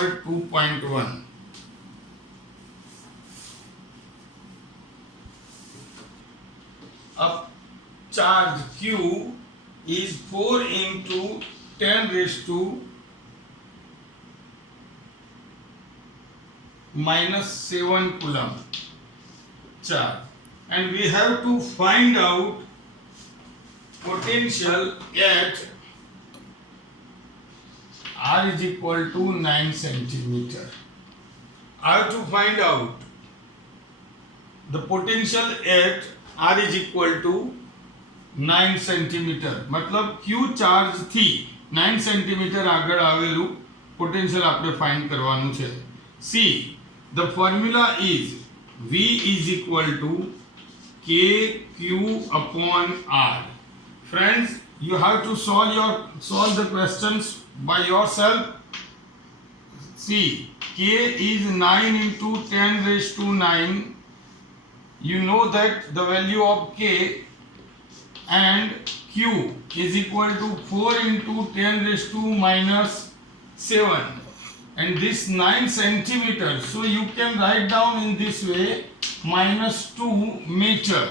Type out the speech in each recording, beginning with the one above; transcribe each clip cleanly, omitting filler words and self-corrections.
number 2.1. A charge Q is 4 into 10 raised to minus 7 coulomb charge, and we have to find out potential at R is equal to 9 centimeter. I have to find out the potential at R is equal to 9 centimeter. मतलब Q charge થી 9 centimetre આગળ આવેલું potential આપણે find કરવાનું છે. See, the formula is V is equal to KQ upon R. Friends, you have to solve the questions by yourself. See, K is 9 into 10 raised to 9. You know that the value of K, and Q is equal to 4 into 10 raised to minus 7, and this 9 centimeters, so you can write down in this way minus 2 meter.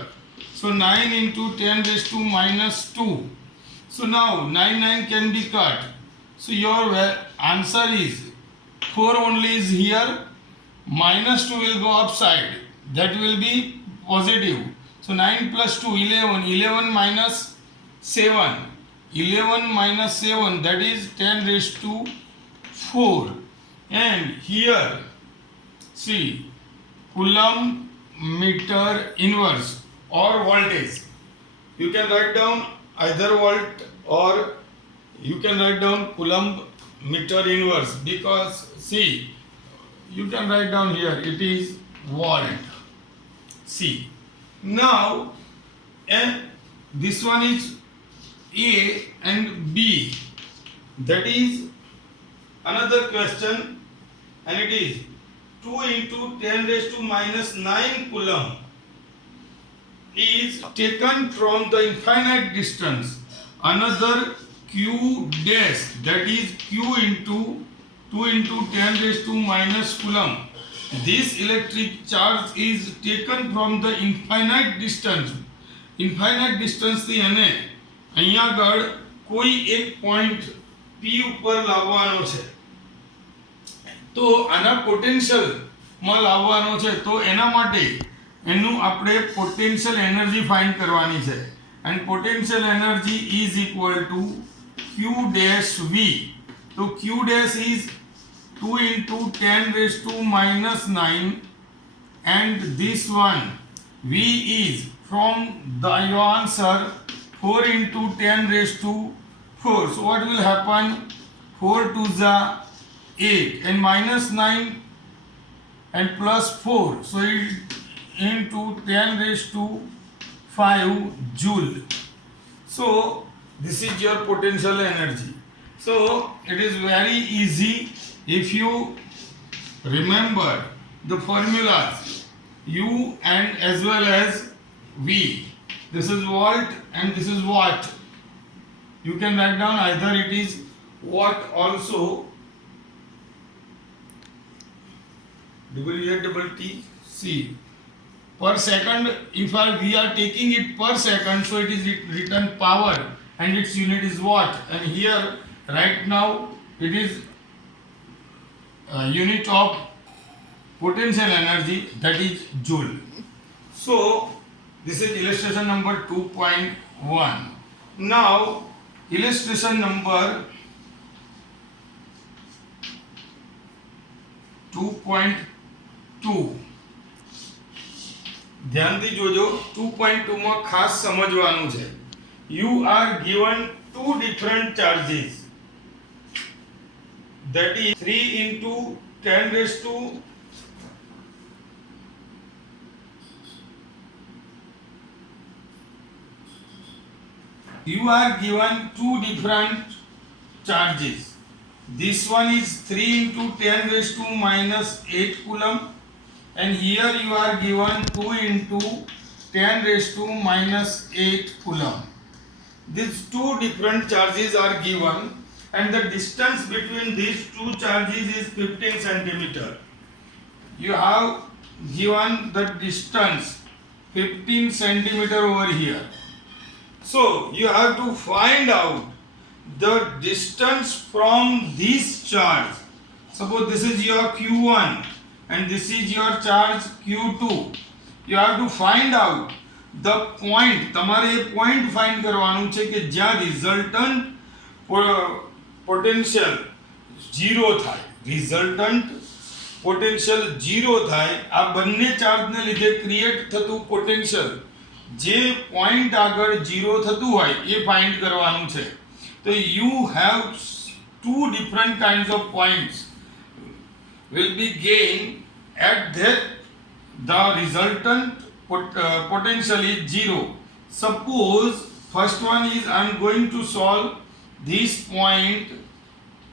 So 9 into 10 raised to minus 2. So now 9 can be cut. So your answer is 4 only is here, minus 2 will go upside, that will be positive. So 9 plus 2, 11, 11 minus 7, 11 minus 7, that is 10 raised to 4. And here, see, coulomb meter inverse or voltage. You can write down either volt or you can write down coulomb meter inverse, because see, you can write down here, it is volt. See, now this one is A and B, that is another question, and it is 2 into 10 raised to minus 9 coulomb is taken from the infinite distance, another Q dash, that is Q into 2 into 10 raised to minus coulomb. This electric charge is taken from the infinite distance. Infinite distance થી એને અહીંયા આગળ કોઈ એક point P ઉપર લાવવાનો છે, તો આના પોટેન્શિયલ માં લાવવાનો છે, તો એના માટે એનું આપણે પોટેન્શિયલ એનર્જી ફાઇન્ડ કરવાની છે, and potential energy is equal to Q dash V. So Q dash is 2 into 10 raised to minus 9, and this one V is from the your answer 4 into 10 raised to 4. So what will happen? 4 to the 8 and minus 9 and plus 4. So it into 10 raised to 5 joule. So this is your potential energy. So it is very easy if you remember the formulas U and as well as V. This is volt and this is watt. You can write down either it is watt also, WATT. Per second, if we are taking it per second, so it is written power and its unit is watt, and here right now it is unit of potential energy, that is joule. So this is illustration number 2.1. Now illustration number 2.2. ધ્યાનથી જોજો, 2.2 માં ખાસ સમજવાનું છે. You are given two different charges, that is 3 into 10 raised to you are given two different charges. This one is 3 into 10 raised to minus 8 coulomb, and here you are given 2 into 10 raised to minus 8 coulomb. These two different charges are given, and the distance between these two charges is 15 centimeter. You have given the distance 15 centimeter over here. So you have to find out the distance from this charge. Suppose this is your Q1 and this is your charge Q2. You have to find out the point. તમારે એ point find કરવાનું છે કે જ્યાં resultant potential 0 થાય. resultant potential 0 થાય. આ બંને ચાર્જને લીધે ક્રિએટ થતું પોટેન્શિયલ જે પોઈન્ટ આગળ 0 થતું હોય એ ફાઇન્ડ કરવાનું છે. તો you have two different kinds of points will be gained at that the resultant potential is 0. Suppose first one is I am going to solve this point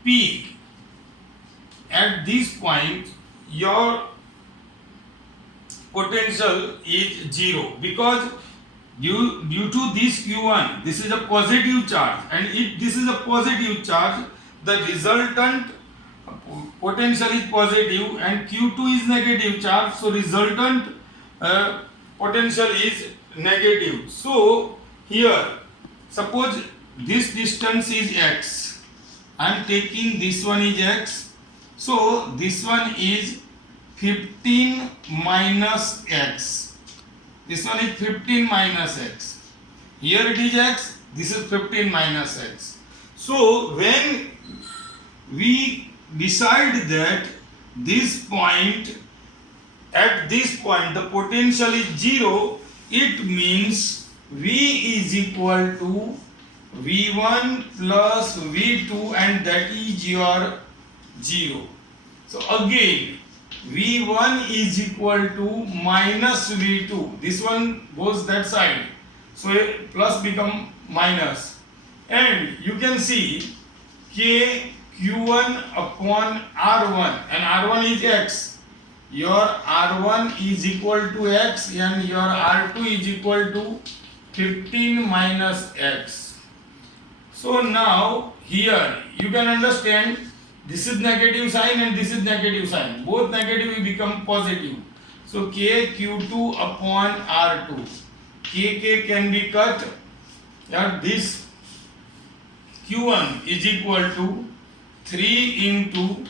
P. At this point your potential is 0 because due to this Q1 this is a positive charge, and if this is a positive charge the resultant potential is positive and Q2 is negative charge, so resultant potential is negative. So here suppose this distance is x, I am taking this one is x, so this one is 15 minus x, this one is 15 minus x, here it is x, this is 15 minus x. So when we decide that this point, at this point the potential is 0, it means V is equal to V1 plus V2 and that is your 0. So again V1 is equal to minus V2, this one goes that side, so plus become minus, and you can see K Q1 upon R1, and R1 is x, your R1 is equal to x and your R2 is equal to 15 minus x. So now here you can understand this is negative sign and this is negative sign, both negative will become positive. So K Q2 upon R2, K can be cut, and this Q1 is equal to 3 into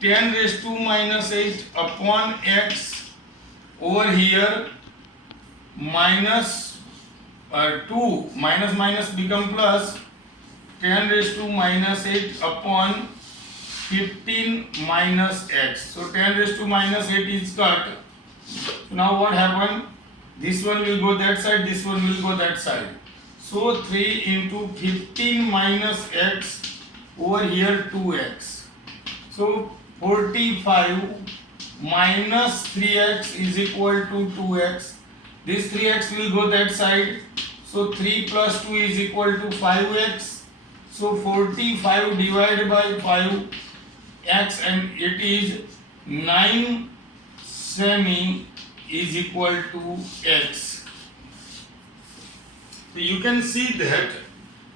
10 raised to minus 8 upon x, over here minus 2 minus minus become plus, 10 raised to minus 8 upon 15 minus x, so 10 raised to minus 8 is cut. Now what happened, this one will go that side, this one will go that side, so 3 into 15 minus x, over here 2x, so 45 minus 3x is equal to 2x, this 3x will go that side, so 3 plus 2 is equal to 5x, so 45 divided by 5x and it is 9 semi is equal to x. So you can see that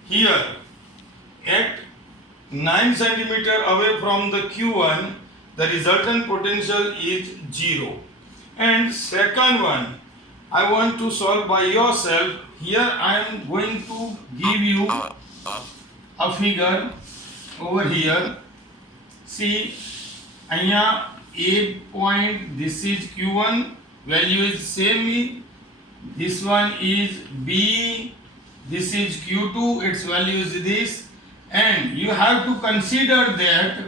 here at 9 centimeter away from the Q1 the resultant potential is 0. And second one I want to solve by yourself. Here I am going to give you a figure over here. See અહીંયા A point, this is Q1, value is same, this one is B, this is Q2, its value is this, and you have to consider that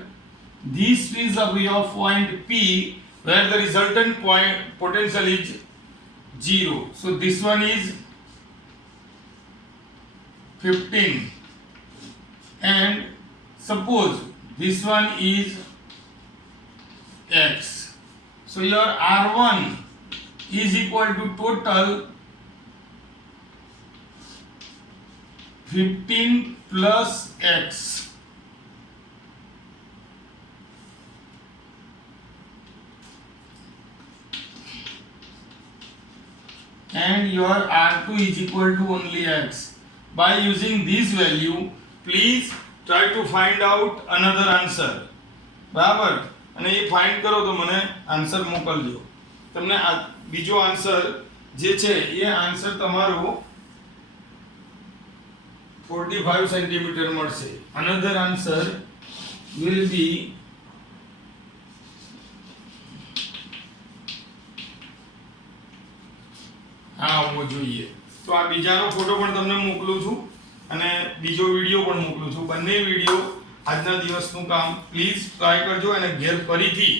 this is a your point P where the resultant point potential is 0. So this one is 15 and suppose this one is x. So your R1 is equal to total 15 plus x. And your R2 is equal to only x. By using this value, please try to find out another answer. બરાબર, અને એ find કરો તો મને answer મોકલજો. તમને આ બીજો answer જે છે એ આન્સર તમારો 45 સેન્ટીમીટર મળશે. અનધર આન્સર will be આવવો જોઈએ. તો આ બીજાનો ફોટો પણ તમને મોકલું છું અને બીજો વિડીયો પણ મોકલું છું. બંને વિડીયો આજના દિવસનું કામ પ્લીઝ ટ્રાય કરજો અને ઘેર ફરીથી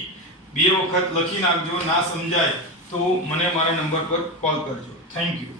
2 વખત લખી નાખજો. ના સમજાય તો મને મારા નંબર પર કોલ કરજો. Thank you.